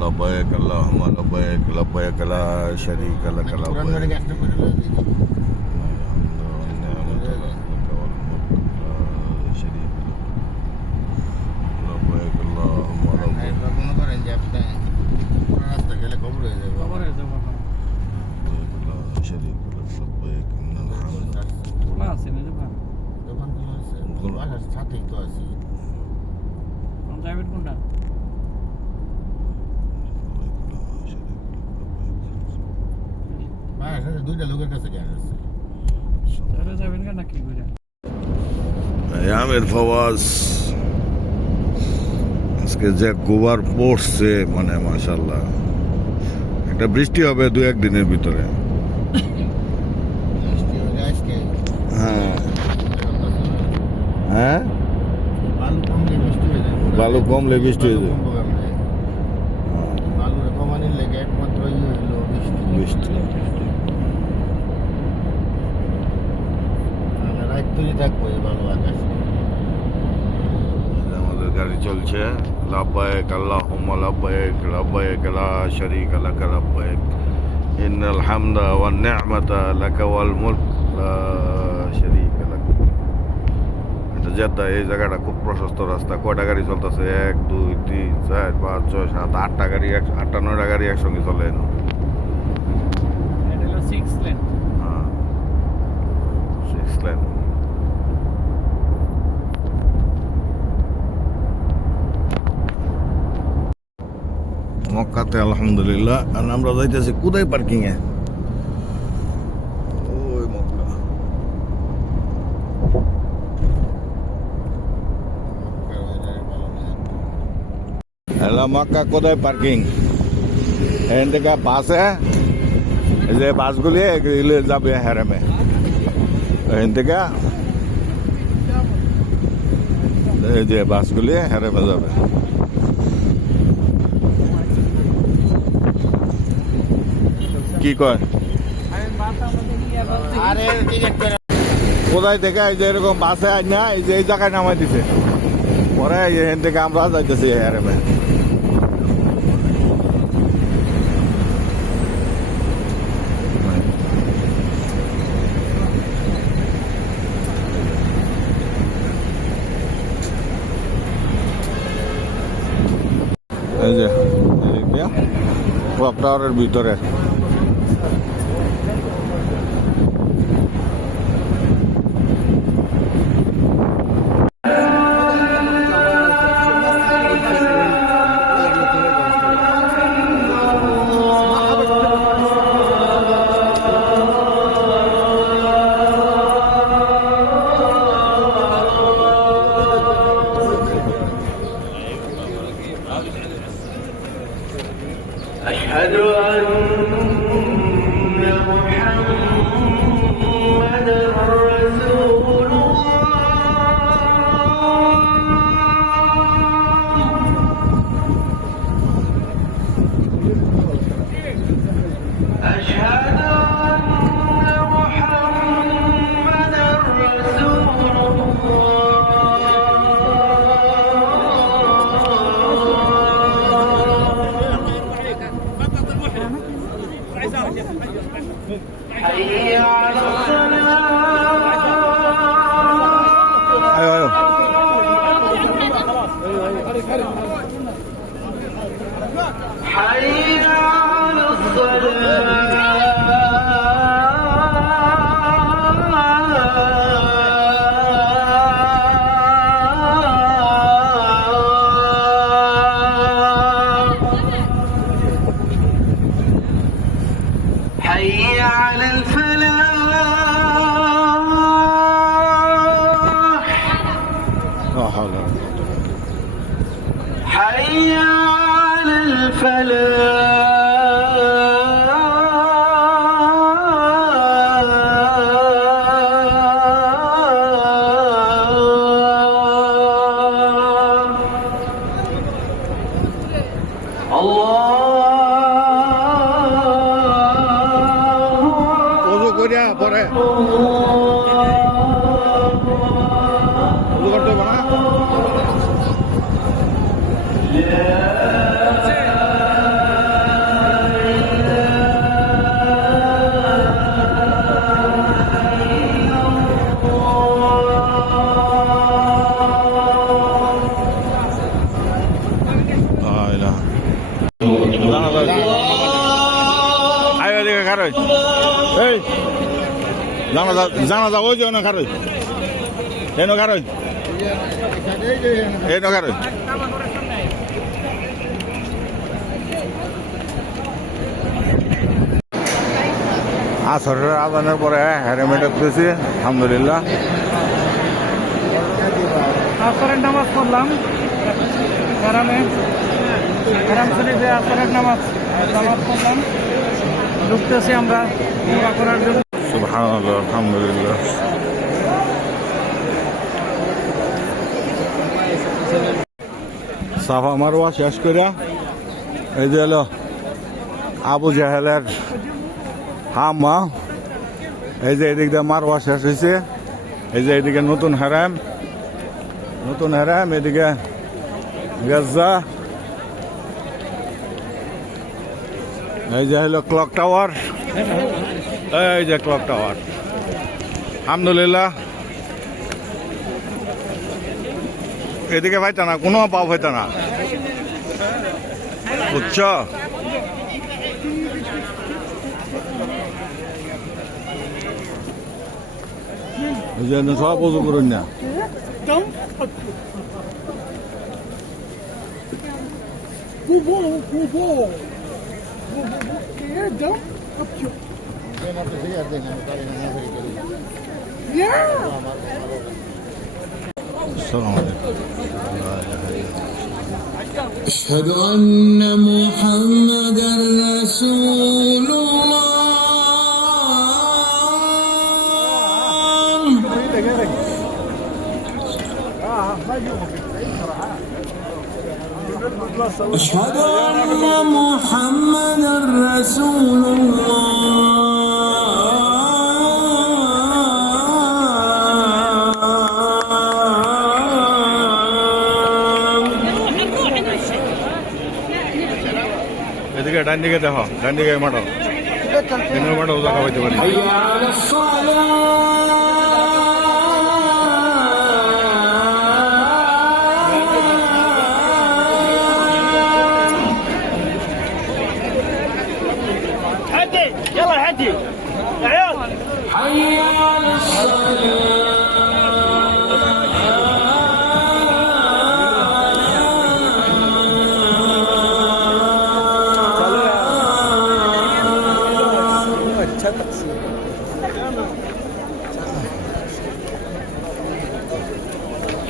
لبيك اللهم لبيك لبيك لا شريك لك لبيك দুইটা লোকের কাছে জ্ঞান আছে যাবেন কেন কি করে আমের ফওয়াজ আজকে যে গোবার পড়ছে মানে মাশাআল্লাহ একটা বৃষ্টি হবে দু এক দিনের ভিতরে হ্যাঁ হ্যাঁ বালু কমলে বৃষ্টি হয়ে যায় বালু কমানির লেগে একমাত্র বৃষ্টি আমাদের গাড়ি চলছে লাব্বাইক আল্লাহুম্মা লাব্বাইক লাব্বাইক লা শারীকা লাক লাব্বাইক ইন্নাল হামদা ওয়ান নি'মাতা লাক ওয়াল মুলক লা শারীকা লাক। এটা জেদ্দা এই জায়গাটা খুব প্রশস্ত রাস্তা। কয়টা গাড়ি চলতেছে? 1 2 3 4 5 6 7 8টা গাড়ি 8টা 9টা গাড়ি একসঙ্গে চলে না। এটা হলো 6 লেন। হ্যাঁ 6 লেন। মক্কাতে আলহামদুলিল্লাহ। আর আমরা যাইতেছি কোথায় পার্কিং এ? ওই মক্কা। হ্যালো মক্কা কোথায় পার্কিং? এখান থেকে বাসে এই যে বাসগুলি এগুলি যাবে হ্যারেমে। এখান থেকে এই যে বাসগুলি হ্যারেমে যাবে। কি কয় কোথায় থেকে এই যে এরকম বাসে আই না এই যে এই জায়গায় নামাই দিছে পরে এখান থেকে আমরা যাইতেছি হ্যারেমে। এই যে এদিক দিয়ে ক্লক টাওয়ারের ভিতরে أشهد أن محمدًا رسول الله أشهد أن محمدًا رسول حي على الصلاة ايوه حي على الصلاة حي على الفلاح لا حول ولا قوة. حي على الفلاح الله ওযু করিয়া পরে ওযু করতে হবে না খারই এই জানা যা ওই যে খারই এই খারই এই খারই আসরের আজানের পরে হেরেমেট করতেছি আলহামদুলিল্লাহ আসরের নামাজ পড়লাম হারাম শরীফে আসরের নামাজ পড়লাম ঢুকতেছি আমরা দোয়া করার জন্য সুবহানাল্লাহ আলহামদুলিল্লাহ সাফা মারওয়া শেষ করিয়া এই যে হলো আবু জাহেলের হামা এই যে এদিক দিয়ে মারওয়া শেষ হয়েছে এই যে এদিকে নতুন হারাম এদিকে গাজা এই যে হলো ক্লক টাওয়ার এই যে ক্লক টাওয়ার আলহামদুলিল্লাহ এদিকে পাইতা না কোনো পাও পাইতা না বুঝছ এই যে সব উজু করুন না أشهد أن محمدا رسول الله أشهد أن محمدا رسول এদিকে ডান দিকে দেখো ডান দিকে মাঠো মাঠো জায়গা পাইতে পারি حي على حي على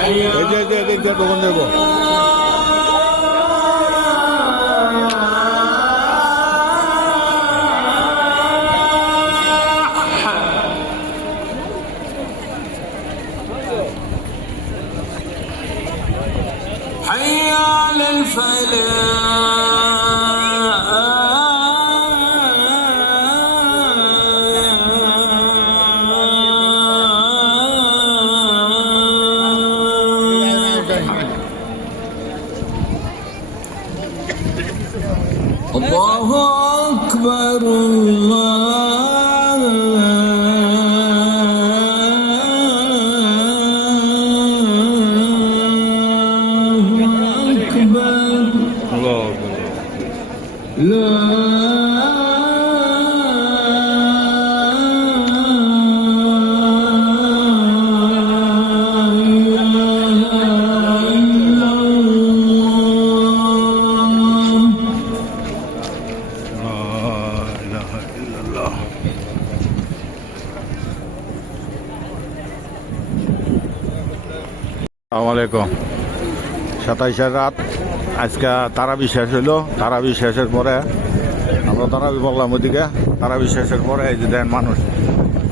এই যে এদিক দিয়ে দোকান দেবো حي على الفلاح الله أكبر الله أكبر لا إله إلا الله আসসালামু আলাইকুম 27 রাত আজকে তারাবি শেষ হইলো তারাবি শেষের পরে আমরা তারাবি বললাম ওইদিকে তারাবি শেষের পরে এই যে দেন মানুষ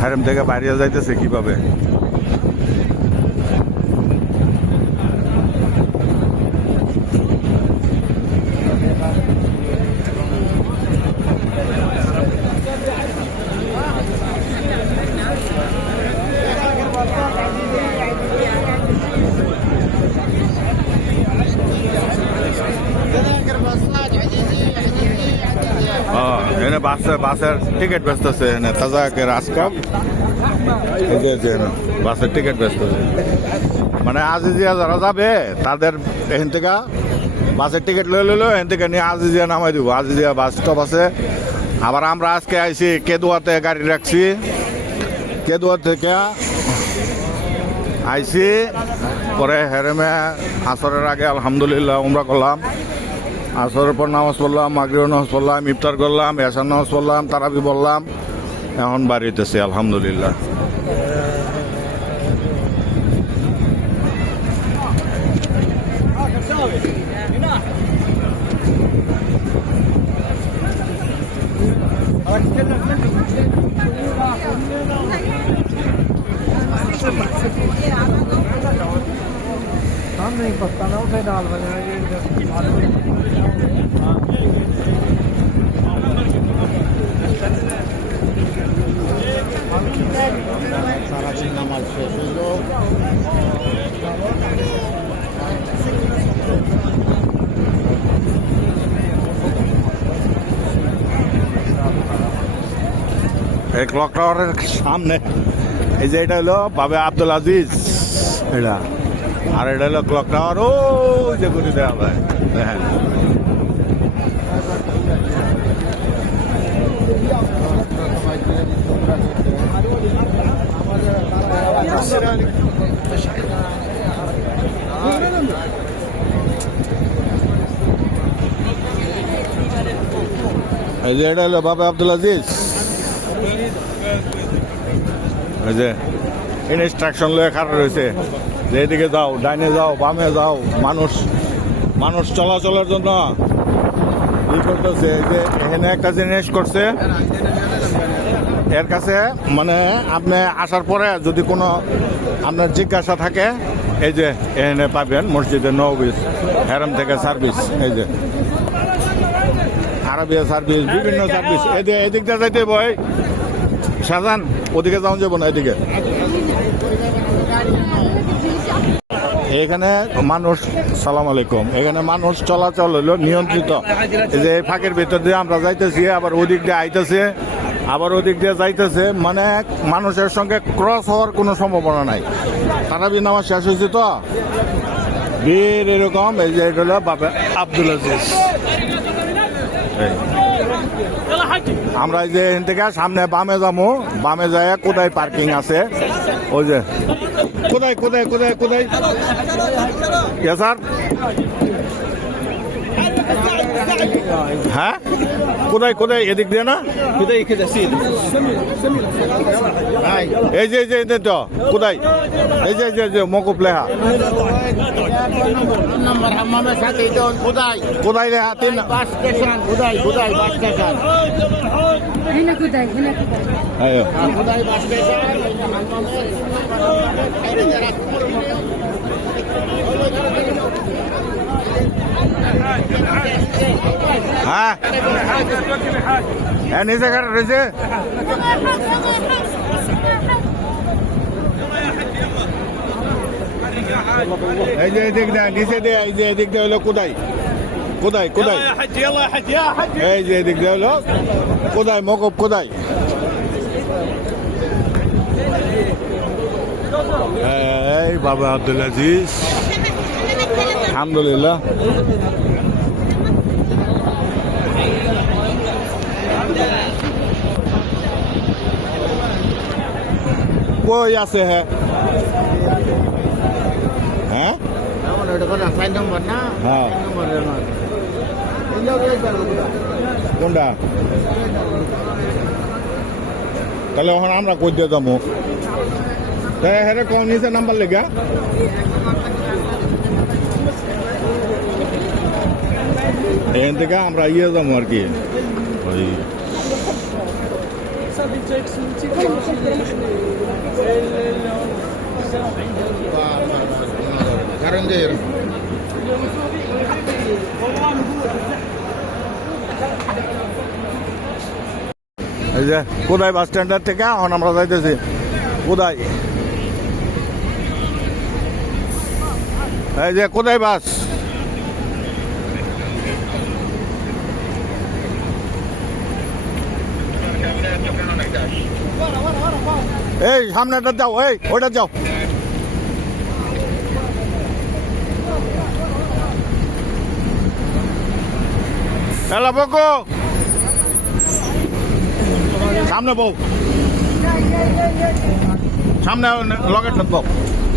হারেম থেকে বাইরে যাইতেছে কিভাবে এনে বাসের টিকিট বেচতেছে এনে তাজাকে রাজকাপ বাসের টিকিট বেচতেছে মানে আজিজিয়া যারা যাবে তাদের এখান থেকে বাসের টিকিট লইলো এখান থেকে নিয়ে আজিজিয়া নামাই দিব আজিজিয়া বাস স্টপ আছে আবার আমরা আজকে আইছি কেদুয়াতে গাড়ি রাখছি, কেদুয়া থেকে আইছি, পরে হেরেমে আসরের আগে আলহামদুলিল্লাহ উমরা করলাম, আসরের পর নামাজ পড়লাম, মাগরিব নামাজ পড়লাম, ইফতার করলাম, এশার নামাজ পড়লাম, তারাবি বললাম, এখন বাড়িতেছি আলহামদুলিল্লাহ। हम नहीं पता ना उसे दाल बनाएंगे सारा दिन नमाज शेष हो এই ক্লক টাওয়ারের সামনে এই যে এটা হলো বাবে আব্দুল আজিজ, এটা আর এটা হলো ক্লক টাওয়ার, ও যে করে দেওয়া হয়। হ্যাঁ এই যে এটা হলো বাবা আব্দুল আজিজ, এই যে ইনস্ট্রাকশন লয়ে খারাপ রয়েছে যে এদিকে যাও, ডাইনে যাও, বামে যাও, মানুষ চলাচলের জন্য ই করতেছে। এই যে এখানে একটা জিনিস করছে, এর কাছে মানে আপনি আসার পরে যদি কোনো আপনার জিজ্ঞাসা থাকে, এই যে এখানে পাবেন মসজিদে নববী হেরাম থেকে সার্ভিস, এই যে আরবিয়া সার্ভিস, বিভিন্ন সার্ভিস। এদিক দিয়ে যাইতে বই শাহজাহান, ওদিকে যাওয়া যাবো না, এদিকে। এখানে মানুষ, সালাম আলাইকুম, এখানে মানুষ চলাচল হলো নিয়ন্ত্রিত। এই যে ফাঁকের ভিতর দিয়ে আমরা যাইতেছি, আবার ওদিক দিয়ে আইতেছে, আবার ওদিক দিয়ে যাইতেছে, মানে মানুষের সঙ্গে ক্রস হওয়ার কোনো সম্ভাবনা নাই। তারাবি নামাজ শেষ হয়েছে তো বীর এরকম। এই যে এটা হলো বাবা আব্দুল আজিজ। আমরা এই যে এখান থেকে সামনে বামে যাবো, বামে যায় কোথায় পার্কিং আছে, ওই যে কোথায় কোথায় কোথায় কোথায় স্যার, হ্যাঁ কোথায় কোথায়, এদিক দিয়ে না, এই যে এই যে তো কোথায়, এই যে মকুব লেহা কোথায় লেহা, 3 হ্যাঁ হ্যাঁ নিচে কাটা রয়েছে। এই যে এদিক দেয় নিচে দেয়, এই যে এদিক দিয়ে হলো কোথায় কোথায় কোথায়, এই যে এদিক দিয়ে হলো কোথায় মকুব কোথায়। এই বাবা আব্দুল আজিজ আলহামদুলিল্লাহ। কই আছে হ্যাঁ হ্যাঁ হ্যাঁ কোনটা, তাহলে ওখানে আমরা কই দিয়ে যাবো, হ্যাঁ কোন নিচে নাম্বার লেগা এখান থেকে আমরা ইয়ে যাবো আর কি, ওই এই যে কোথায় বাস স্ট্যান্ডের থেকে এখন আমরা যাইতেছি কোথায়, এই যে কোথায় বাস, এই সামনেটা যাও, এই ওইটা যাও। এলা বকো সামনে বউ সামনে লগে থাকবো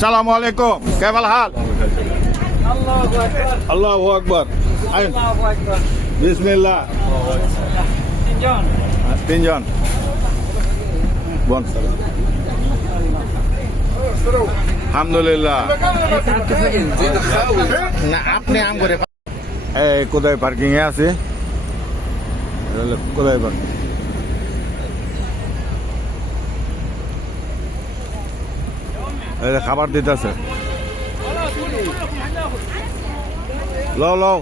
সালামু আলাইকুম কেবল হাল আল্লাহু আকবার আইন বিসমিল্লাহ তিনজন বন আলহামদুলিল্লাহ না আপনি আম করে এই কোথায় পার্কিং এ আছে কোথায় পার্কিং খাবার দিতেছে লও লও